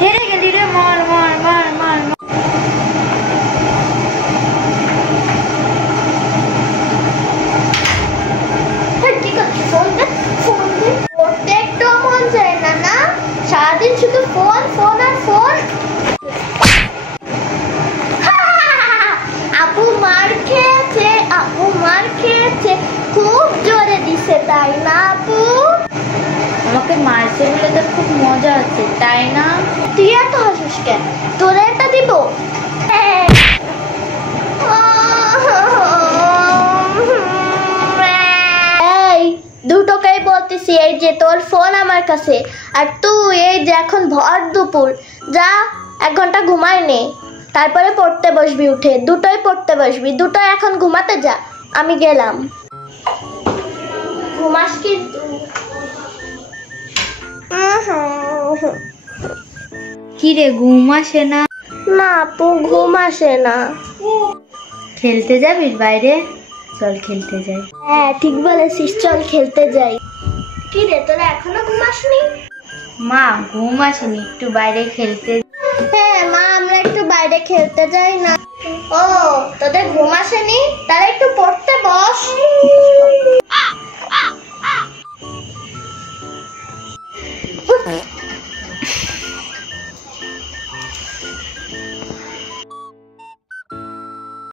হেরে গেলি রে, মার মার মার মার। সারাদিন শুধু ফোন ফোন আর ফোন। আপু মার খেয়েছে, আপু মার খেয়েছে, খুব জোরে দিছে তাই না আপু? আমাকে মারছে বলে তোর খুব মজা হচ্ছে তাই না? তুই এত হাসিস কেন? তোরে এটা দিব? এই দুটোকেই বলতেছি, এই যে তোর ফোন আমার কাছে, আর তুই এই যে এখন ভর দুপুর, যা 1 ঘন্টা ঘুমাই নে, তারপরে পড়তে বসবি, উঠে দুটোই পড়তে বসবি, দুটোই এখন ঘুমাতে যা। আমি গেলাম। ঘুমাস কিন্তু। কি রে, ঘুম আসে না? না আপু, ঘুম আসে না। খেলতে যাবি বাইরে? চল খেলতে যাই। হ্যাঁ ঠিক বলেছিস, চল খেলতে যাই। কি রে, তোরা এখনো ঘুমাসনি? মা ঘুম আসেনি, একটু বাইরে খেলতে। হ্যাঁ মা, আমরা একটু বাইরে খেলতে যাই না। ও তোদের ঘুম আসেনি, তাহলে একটু পড়তে বস।